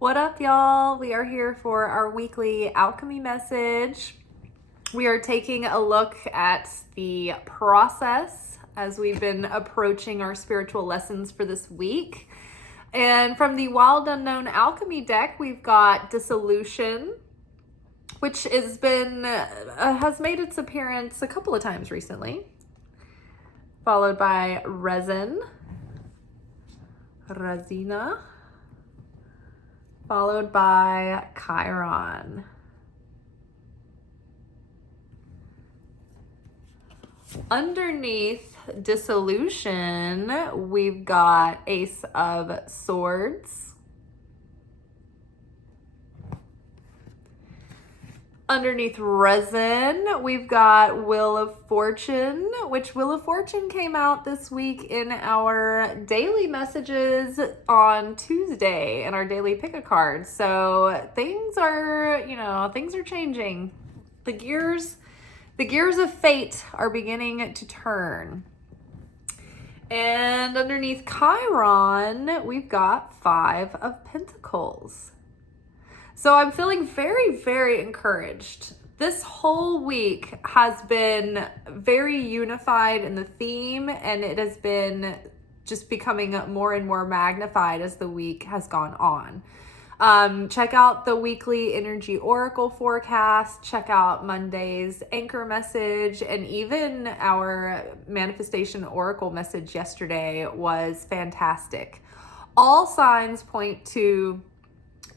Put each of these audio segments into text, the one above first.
What up, y'all? We are here for our weekly Alchemy Message. We are taking a look at the process as we've been approaching our spiritual lessons for this week. And from the Wild Unknown Alchemy deck, we've got Dissolution, which has made its appearance a couple of times recently, followed by Resina, followed by Chiron. Underneath Dissolution, we've got Ace of Swords. Underneath Resin, we've got Wheel of Fortune, which Wheel of Fortune came out this week in our daily messages on Tuesday in our daily pick a card. So things are changing. The gears of fate are beginning to turn. And underneath Chiron, we've got Five of Pentacles. So I'm feeling very, very encouraged. This whole week has been very unified in the theme, and it has been just becoming more and more magnified as the week has gone on. Check out the weekly energy oracle forecast, check out Monday's anchor message, and even our manifestation oracle message yesterday was fantastic. All signs point to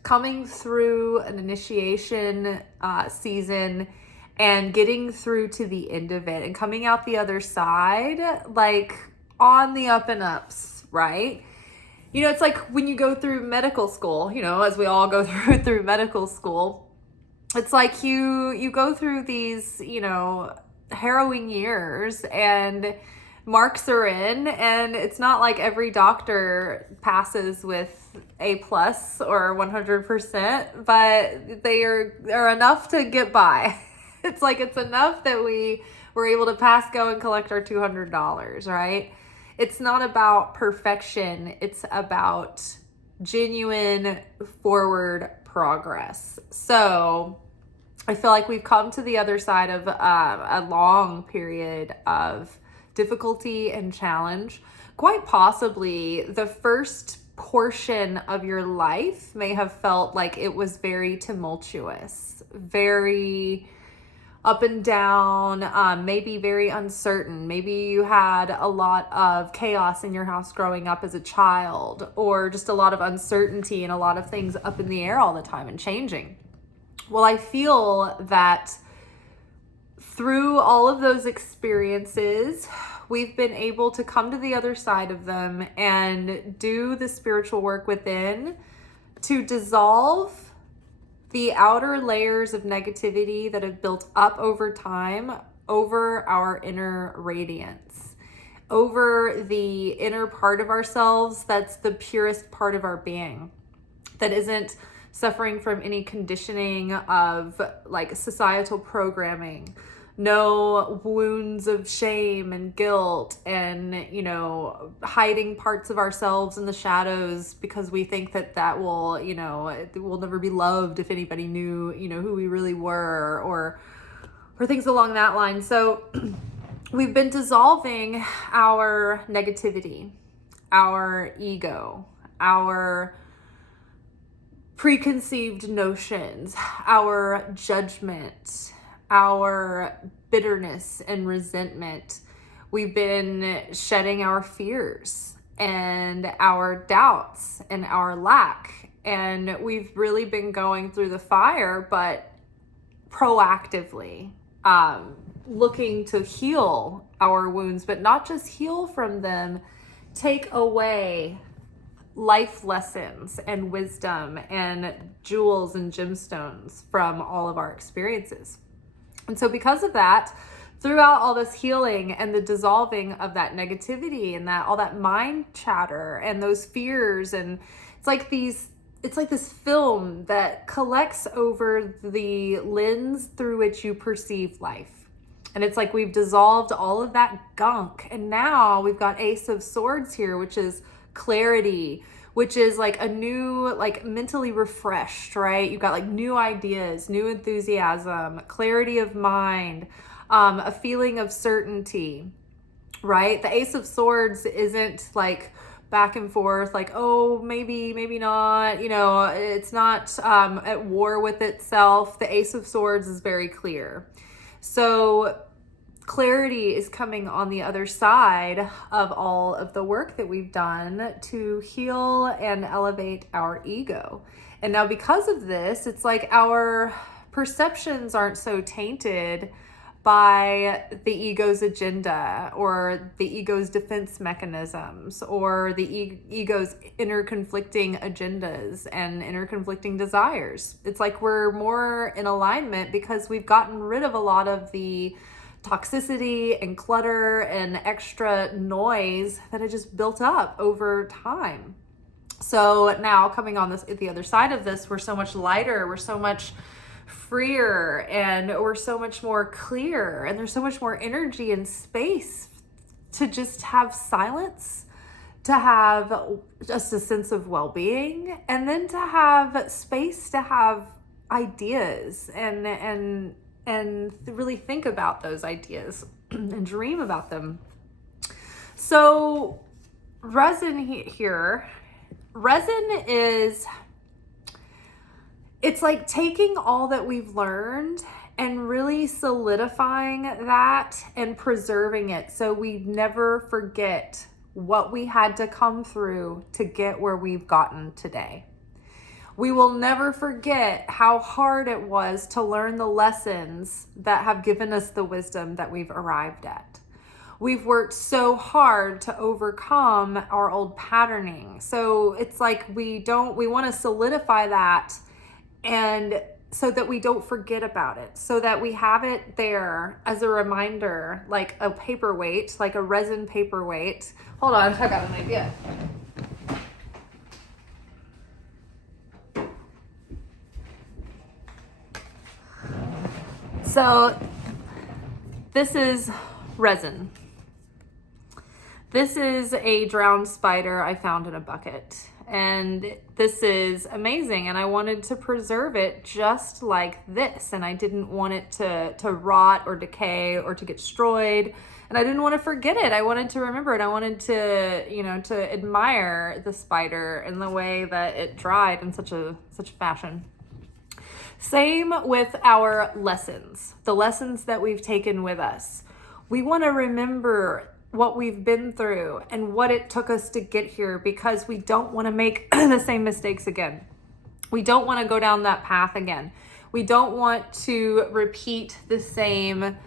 coming through an initiation season and getting through to the end of it and coming out the other side, like on the up and ups, right? You know, it's like when you go through medical school, as we all go through medical school, it's like you go through these, harrowing years and marks are in, and it's not like every doctor passes with A+ or 100%, but they are enough to get by. It's like it's enough that we were able to pass go and collect our $200, right? It's not about perfection. It's about genuine forward progress. So I feel like we've come to the other side of a long period of difficulty and challenge. Quite possibly the first portion of your life may have felt like it was very tumultuous, very up and down, maybe very uncertain. Maybe you had a lot of chaos in your house growing up as a child, or just a lot of uncertainty and a lot of things up in the air all the time and changing. Well, I feel that through all of those experiences, we've been able to come to the other side of them and do the spiritual work within to dissolve the outer layers of negativity that have built up over time over our inner radiance, over the inner part of ourselves that's the purest part of our being, that isn't suffering from any conditioning of like societal programming. No wounds of shame and guilt and, hiding parts of ourselves in the shadows because we think that will, we'll never be loved if anybody knew, who we really were, or things along that line. So we've been dissolving our negativity, our ego, our preconceived notions, our judgment, our bitterness and resentment. We've been shedding our fears and our doubts and our lack. And we've really been going through the fire, but proactively, looking to heal our wounds, but not just heal from them, take away life lessons and wisdom and jewels and gemstones from all of our experiences. And so because of that, throughout all this healing and the dissolving of that negativity and all that mind chatter and those fears, and it's like this film that collects over the lens through which you perceive life. And it's like we've dissolved all of that gunk. And now we've got Ace of Swords here, which is clarity. which is like a new, like mentally refreshed, right? You've got like new ideas, new enthusiasm, clarity of mind, a feeling of certainty, right? The Ace of Swords isn't like back and forth, like, oh, maybe, maybe not, you know, it's not at war with itself. The Ace of Swords is very clear. So clarity is coming on the other side of all of the work that we've done to heal and elevate our ego. And now because of this, it's like our perceptions aren't so tainted by the ego's agenda or the ego's defense mechanisms or the ego's inner conflicting agendas and inner conflicting desires. It's like we're more in alignment because we've gotten rid of a lot of the toxicity and clutter and extra noise that had just built up over time. So now coming on the other side of this, we're so much lighter, we're so much freer, and we're so much more clear, and there's so much more energy and space to just have silence, to have just a sense of well-being, and then to have space to have ideas and really think about those ideas and dream about them. So resin here, resin is, it's like taking all that we've learned and really solidifying that and preserving it so we never forget what we had to come through to get where we've gotten today. We will never forget how hard it was to learn the lessons that have given us the wisdom that we've arrived at. We've worked so hard to overcome our old patterning. So it's like we want to solidify that, and so that we don't forget about it, so that we have it there as a reminder, like a paperweight, like a resin paperweight. Hold on, I got an idea. So this is resin. This is a drowned spider I found in a bucket. And this is amazing. And I wanted to preserve it just like this. And I didn't want it to rot or decay or to get destroyed. And I didn't want to forget it. I wanted to remember it. I wanted to, to admire the spider in the way that it dried in such a fashion. Same with our lessons, the lessons that we've taken with us. We want to remember what we've been through and what it took us to get here, because we don't want to make the same mistakes again. We don't want to go down that path again. We don't want to repeat the same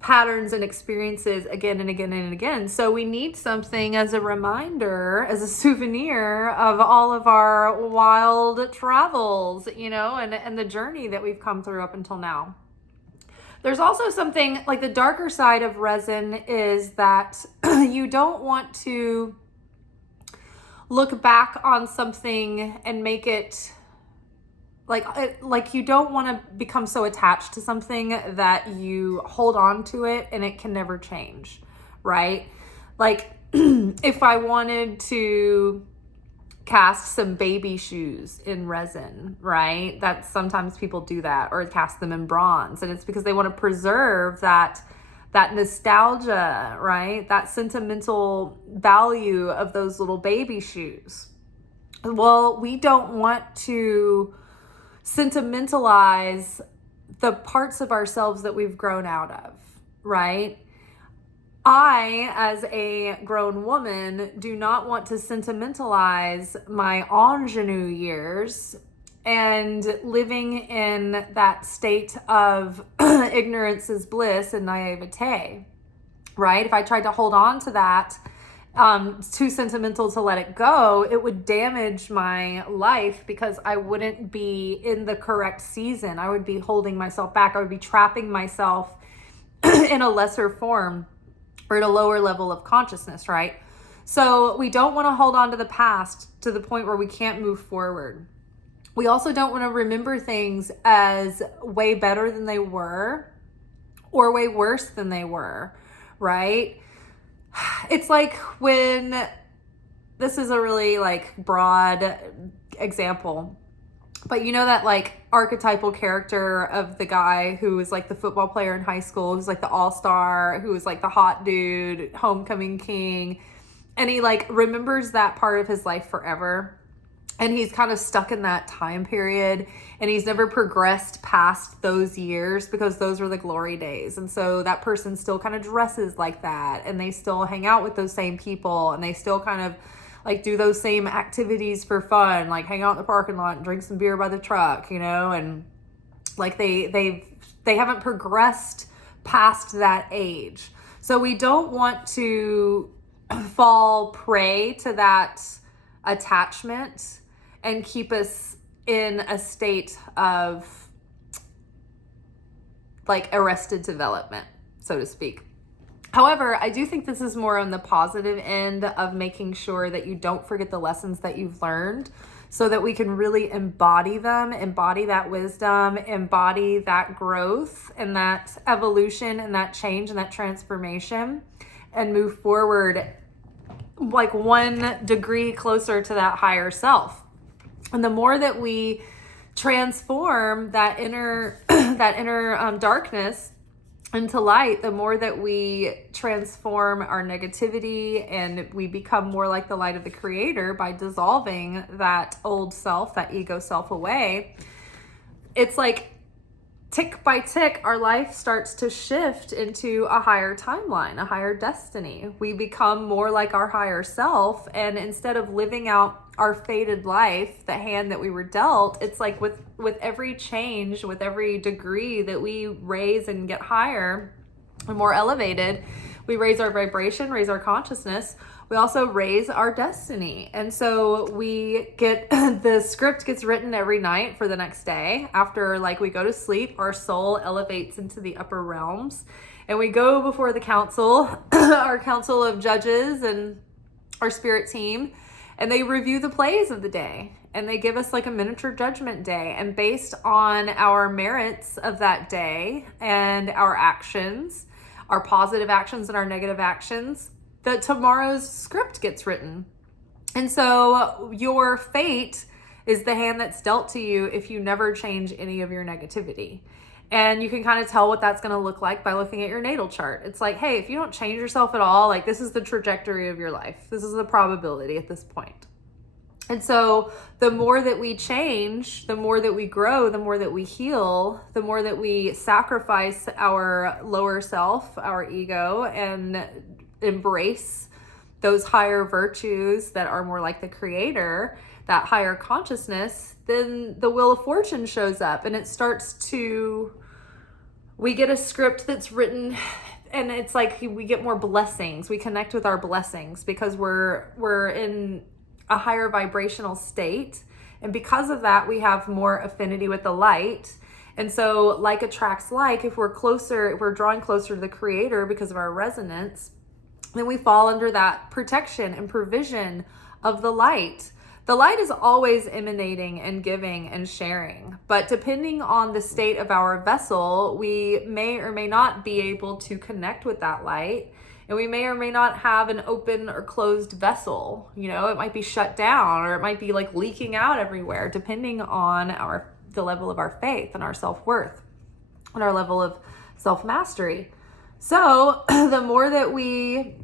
patterns and experiences again and again and again. So we need something as a reminder, as a souvenir of all of our wild travels, and the journey that we've come through up until now. There's also something like the darker side of resin is that you don't want to look back on something and make it like you don't want to become so attached to something that you hold on to it and it can never change, right? Like if I wanted to cast some baby shoes in resin, right? That sometimes people do that, or cast them in bronze, and it's because they want to preserve that nostalgia, right? That sentimental value of those little baby shoes. Well, we don't want to sentimentalize the parts of ourselves that we've grown out of, right? I, as a grown woman, do not want to sentimentalize my ingenue years and living in that state of ignorance is bliss and naivete, right? If I tried to hold on to that, too sentimental to let it go, it would damage my life because I wouldn't be in the correct season. I would be holding myself back. I would be trapping myself in a lesser form or at a lower level of consciousness, right? So we don't want to hold on to the past to the point where we can't move forward. We also don't want to remember things as way better than they were or way worse than they were, right? It's like when this is a really like broad example, but you know that like archetypal character of the guy who was like the football player in high school, who's like the all-star, who was like the hot dude, homecoming king, and he like remembers that part of his life forever. And he's kind of stuck in that time period, and he's never progressed past those years because those were the glory days. And so that person still kind of dresses like that, and they still hang out with those same people, and they still kind of like do those same activities for fun, like hang out in the parking lot and drink some beer by the truck, you know, and like they haven't progressed past that age. So we don't want to fall prey to that attachment and keep us in a state of like arrested development, so to speak. However, I do think this is more on the positive end of making sure that you don't forget the lessons that you've learned, so that we can really embody them, embody that wisdom, embody that growth and that evolution and that change and that transformation, and move forward like 1 degree closer to that higher self. And the more that we transform that inner darkness into light, the more that we transform our negativity, and we become more like the light of the Creator by dissolving that old self, that ego self away. It's like tick by tick, our life starts to shift into a higher timeline, a higher destiny. We become more like our higher self, and instead of living out our fated life, the hand that we were dealt, it's like with every change, with every degree that we raise and get higher and more elevated, we raise our vibration, raise our consciousness, we also raise our destiny. And so we get, the script gets written every night for the next day. After like we go to sleep, our soul elevates into the upper realms, and we go before the council, our council of judges and our spirit team, and they review the plays of the day, and they give us like a miniature judgment day. And based on our merits of that day and our actions, our positive actions and our negative actions, that tomorrow's script gets written. And so your fate is the hand that's dealt to you if you never change any of your negativity. And you can kind of tell what that's going to look like by looking at your natal chart. It's like, hey, if you don't change yourself at all, like this is the trajectory of your life. This is the probability at this point. And so the more that we change, the more that we grow, the more that we heal, the more that we sacrifice our lower self, our ego, and embrace those higher virtues that are more like the Creator, that higher consciousness, then the Wheel of Fortune shows up, and it starts to, we get a script that's written, and it's like we get more blessings. We connect with our blessings because we're in a higher vibrational state. And because of that, we have more affinity with the light. And so like attracts like, if we're drawing closer to the Creator because of our resonance, then we fall under that protection and provision of the light. The light is always emanating and giving and sharing, but depending on the state of our vessel, we may or may not be able to connect with that light, and we may or may not have an open or closed vessel. You know, it might be shut down, or it might be like leaking out everywhere, depending on the level of our faith and our self-worth and our level of self-mastery. So the more that we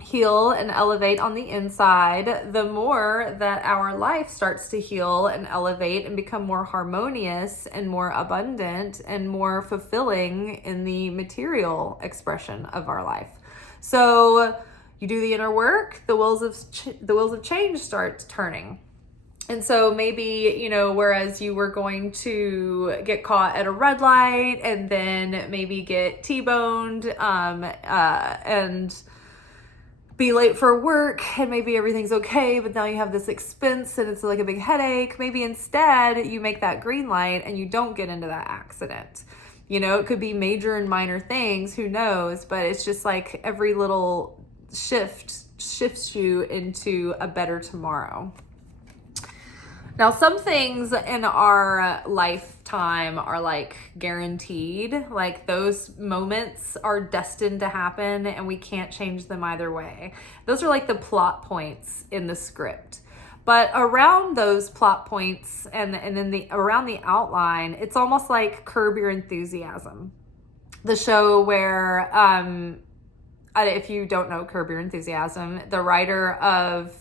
heal and elevate on the inside, the more that our life starts to heal and elevate and become more harmonious and more abundant and more fulfilling in the material expression of our life. So you do the inner work, the wheels of change start turning. And so maybe, you know, whereas you were going to get caught at a red light and then maybe get T-boned and be late for work, and maybe everything's okay, but now you have this expense and it's like a big headache. Maybe instead you make that green light and you don't get into that accident. You know, it could be major and minor things, who knows, but it's just like every little shift shifts you into a better tomorrow. Now, some things in our lifetime time are like guaranteed. Like those moments are destined to happen and we can't change them either way. Those are like the plot points in the script. But around those plot points and then around the outline, it's almost like Curb Your Enthusiasm. The show where, if you don't know Curb Your Enthusiasm, the writer of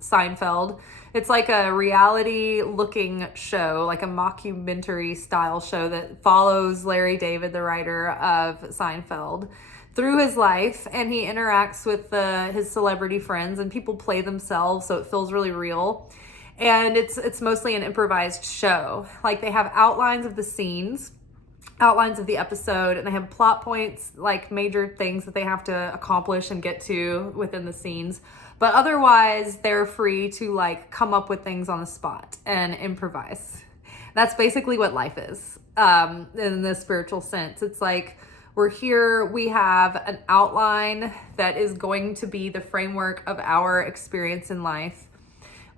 Seinfeld, it's like a reality looking show, like a mockumentary style show that follows Larry David, the writer of Seinfeld, through his life, and he interacts with his celebrity friends, and people play themselves, so it feels really real. And it's mostly an improvised show. Like they have outlines of the scenes, outlines of the episode, and they have plot points, like major things that they have to accomplish and get to within the scenes. But otherwise, they're free to like come up with things on the spot and improvise. That's basically what life is, in the spiritual sense. It's like we're here, we have an outline that is going to be the framework of our experience in life.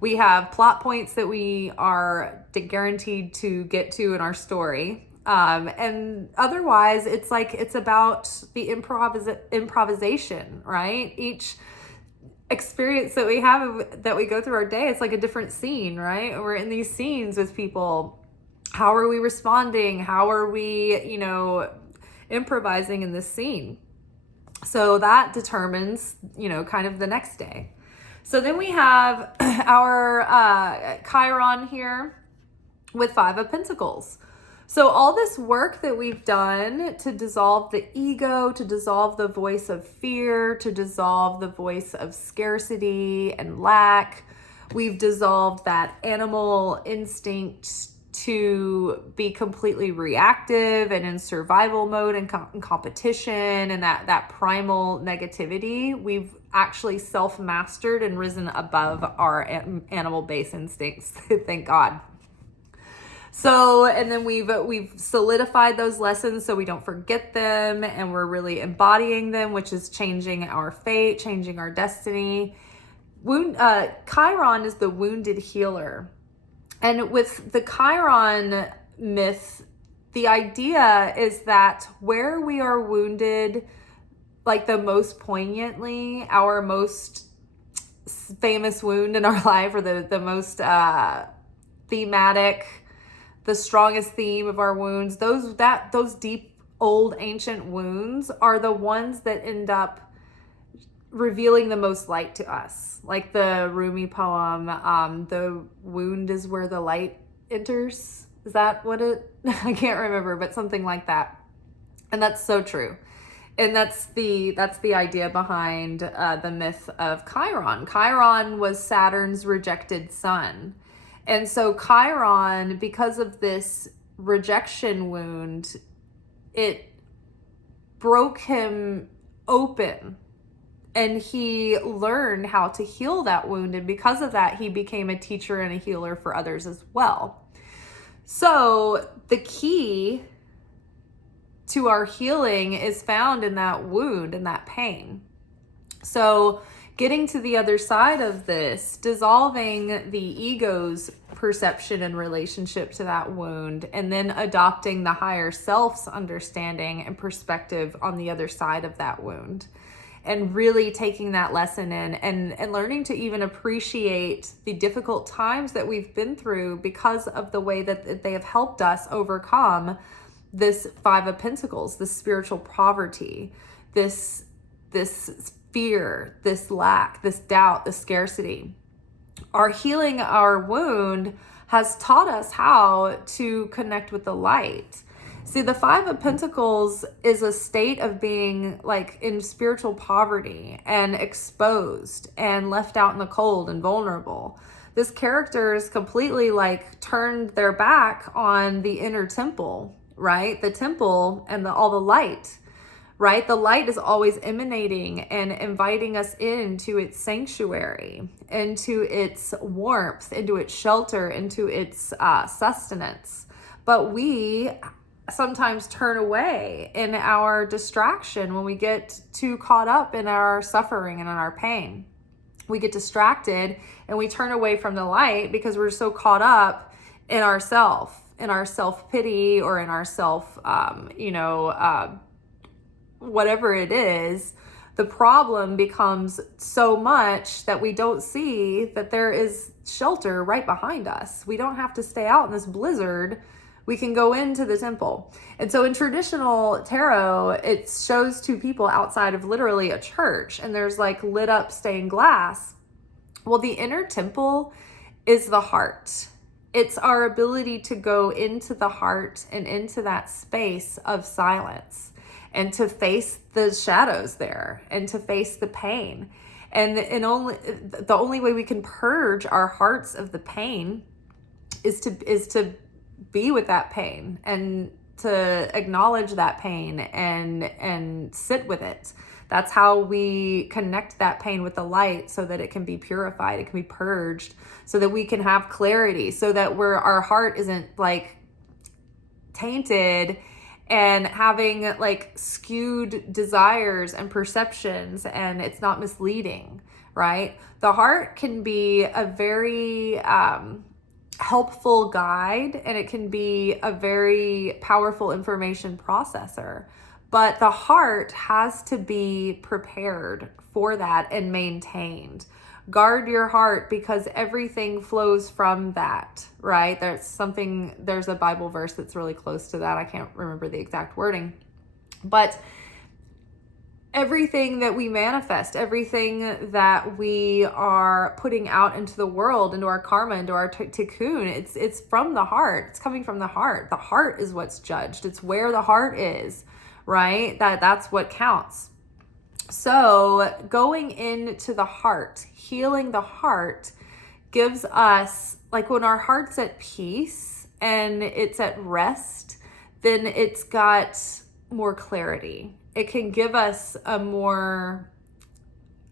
We have plot points that we are guaranteed to get to in our story. And otherwise, it's like it's about the improvisation, right? Each experience that we have, that we go through our day, it's like a different scene, right? We're in these scenes with people. How are we responding? How are we, improvising in this scene? So that determines, kind of the next day. So then we have our Chiron here with 5 of Pentacles. So all this work that we've done to dissolve the ego, to dissolve the voice of fear, to dissolve the voice of scarcity and lack, we've dissolved that animal instinct to be completely reactive and in survival mode and competition, and that primal negativity. We've actually self-mastered and risen above our animal-based instincts, thank God. So, and then we've solidified those lessons so we don't forget them, and we're really embodying them, which is changing our fate, changing our destiny. Chiron is the wounded healer. And with the Chiron myth, the idea is that where we are wounded, like the most poignantly, our most famous wound in our life, or the most thematic, the strongest theme of our wounds, those deep, old, ancient wounds are the ones that end up revealing the most light to us. Like the Rumi poem, the wound is where the light enters. Is that what I can't remember, but something like that. And that's so true. And that's the idea behind the myth of Chiron. Chiron was Saturn's rejected son. And so Chiron, because of this rejection wound, it broke him open, and he learned how to heal that wound. And because of that, he became a teacher and a healer for others as well. So the key to our healing is found in that wound and that pain. So getting to the other side of this, dissolving the ego's perception and relationship to that wound, and then adopting the higher self's understanding and perspective on the other side of that wound, and really taking that lesson in and learning to even appreciate the difficult times that we've been through because of the way that they have helped us overcome this 5 of Pentacles, this spiritual poverty, this fear, this lack, this doubt, this scarcity. Our healing our wound has taught us how to connect with the light. See, the 5 of Pentacles is a state of being like in spiritual poverty and exposed and left out in the cold and vulnerable. This character is completely like turned their back on the inner temple, right? The temple and all the light, right? The light is always emanating and inviting us into its sanctuary, into its warmth, into its shelter, into its sustenance. But we sometimes turn away in our distraction when we get too caught up in our suffering and in our pain. We get distracted and we turn away from the light because we're so caught up in ourself self-pity or in our whatever it is, the problem becomes so much that we don't see that there is shelter right behind us. We don't have to stay out in this blizzard. We can go into the temple. And so in traditional tarot, it shows two people outside of literally a church, and there's like lit up stained glass. Well, the inner temple is the heart. It's our ability to go into the heart and into that space of silence and to face the shadows there and to face the pain. And the only way we can purge our hearts of the pain is to be with that pain and to acknowledge that pain and sit with it. That's how we connect that pain with the light so that it can be purified, it can be purged, so that we can have clarity, so that our heart isn't like tainted and having like skewed desires and perceptions, and it's not misleading, right? The heart can be a very helpful guide, and it can be a very powerful information processor. But the heart has to be prepared for that and maintained. Guard your heart, because everything flows from that, right? There's a Bible verse that's really close to that. I can't remember the exact wording. But everything that we manifest, everything that we are putting out into the world, into our karma, into our tikkun, it's from the heart. It's coming from the heart. The heart is what's judged. It's where the heart is, right? That's what counts. So going into the heart, healing the heart, gives us, like, when our heart's at peace and it's at rest, then it's got more clarity. It can give us a more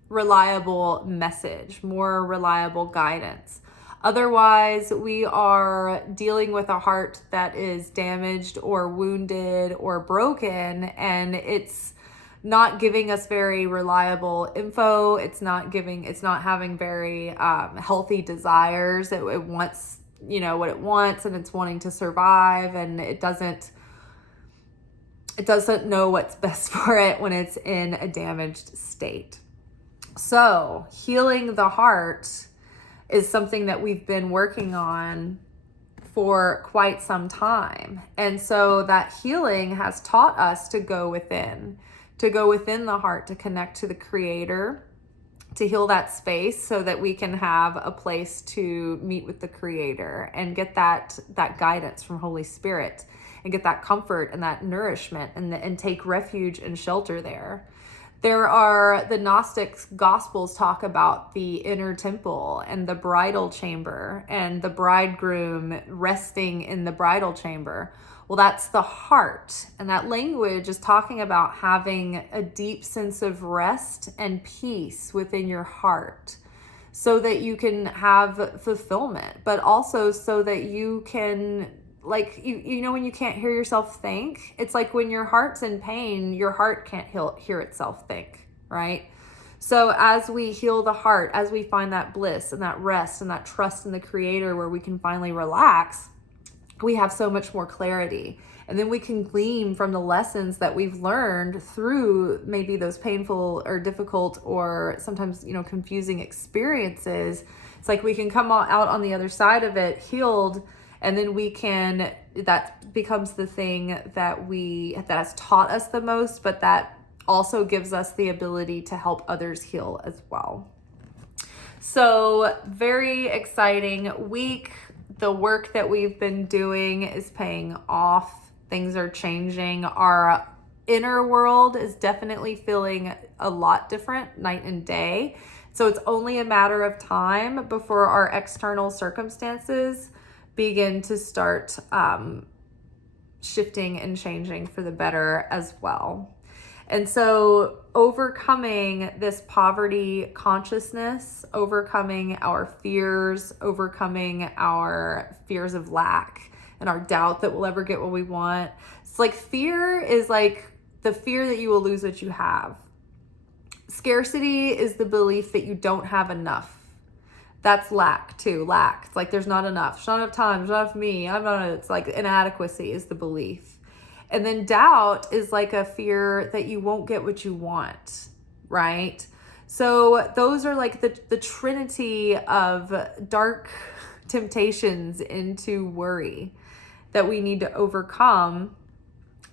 reliable message, more reliable guidance. Otherwise, we are dealing with a heart that is damaged or wounded or broken, and it's not giving us very reliable info. It's not having very healthy desires. It wants, what it wants, and it's wanting to survive, and it doesn't know what's best for it when it's in a damaged state. So healing the heart is something that we've been working on for quite some time. And so that healing has taught us to go within the heart, to connect to the Creator, to heal that space so that we can have a place to meet with the Creator and get that guidance from Holy Spirit, and get that comfort and that nourishment, and take refuge and shelter there. The Gnostic Gospels talk about the inner temple and the bridal chamber, and the bridegroom resting in the bridal chamber. Well, that's the heart. And that language is talking about having a deep sense of rest and peace within your heart, so that you can have fulfillment, but also so that you can, like, when you can't hear yourself think, it's like when your heart's in pain, your heart can't hear itself think, right? So as we heal the heart, as we find that bliss and that rest and that trust in the Creator where we can finally relax, we have so much more clarity. And then we can glean from the lessons that we've learned through maybe those painful or difficult or sometimes, confusing experiences. It's like we can come out on the other side of it healed, and then that becomes the thing that has taught us the most, but that also gives us the ability to help others heal as well. So very exciting week. The work that we've been doing is paying off. Things are changing. Our inner world is definitely feeling a lot different night and day. So it's only a matter of time before our external circumstances begin to start shifting and changing for the better as well. And so overcoming this poverty consciousness, overcoming our fears of lack, and our doubt that we'll ever get what we want. It's like fear is like the fear that you will lose what you have. Scarcity is the belief that you don't have enough. That's lack too. Lack. It's like there's not enough. There's not enough time. There's not enough me. I'm not. It's like inadequacy is the belief. And then doubt is like a fear that you won't get what you want, right? So those are like the trinity of dark temptations into worry that we need to overcome,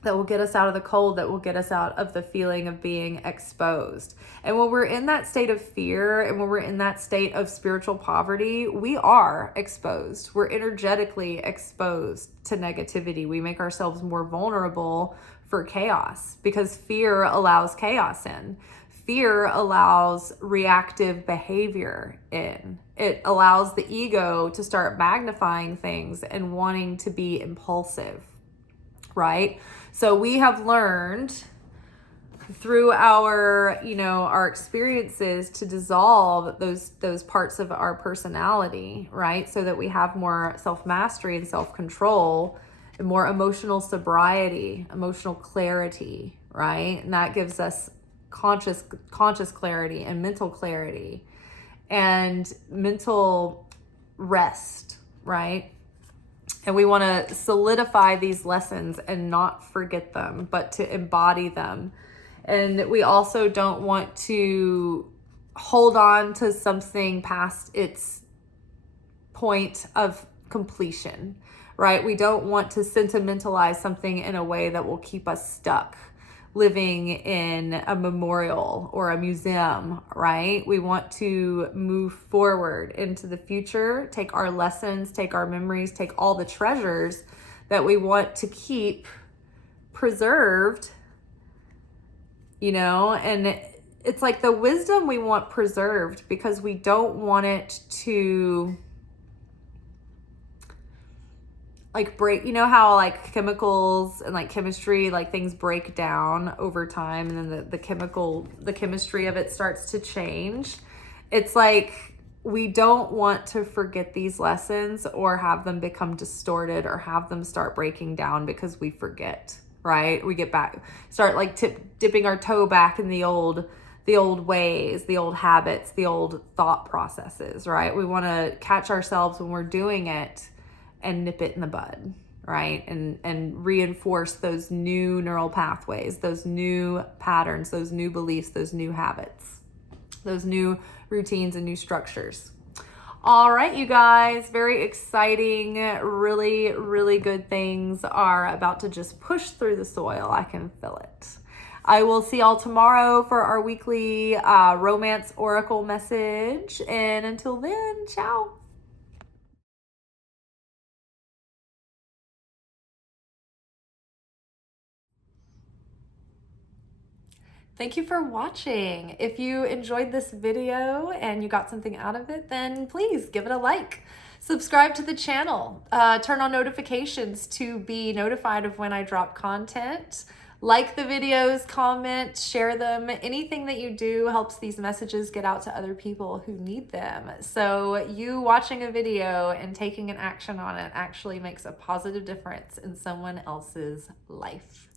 that will get us out of the cold, that will get us out of the feeling of being exposed. And when we're in that state of fear and when we're in that state of spiritual poverty, we are exposed. We're energetically exposed to negativity. We make ourselves more vulnerable for chaos because fear allows chaos in. Fear allows reactive behavior in. It allows the ego to start magnifying things and wanting to be impulsive, right? So we have learned through our, our experiences to dissolve those parts of our personality, right? So that we have more self-mastery and self-control and more emotional sobriety, emotional clarity, right? And that gives us conscious clarity and mental rest, right? And we want to solidify these lessons and not forget them, but to embody them. And we also don't want to hold on to something past its point of completion, right? We don't want to sentimentalize something in a way that will keep us stuck living in a memorial or a museum, right? We want to move forward into the future, take our lessons, take our memories, take all the treasures that we want to keep preserved, and it's like the wisdom we want preserved because we don't want it to like break, how like chemicals and like chemistry, like things break down over time and then the chemistry of it starts to change. It's like we don't want to forget these lessons or have them become distorted or have them start breaking down because we forget, right? We get back, start like dipping our toe back in the old ways, the old habits, the old thought processes, right? We want to catch ourselves when we're doing it and nip it in the bud, right? And reinforce those new neural pathways, those new patterns, those new beliefs, those new habits, those new routines and new structures. All right, you guys, very exciting, really, really good things are about to just push through the soil. I can feel it. I will see y'all tomorrow for our weekly romance oracle message. And until then, ciao. Thank you for watching. If you enjoyed this video and you got something out of it, then please give it a like. Subscribe to the channel. Turn on notifications to be notified of when I drop content. Like the videos, comment, share them. Anything that you do helps these messages get out to other people who need them. So you watching a video and taking an action on it actually makes a positive difference in someone else's life.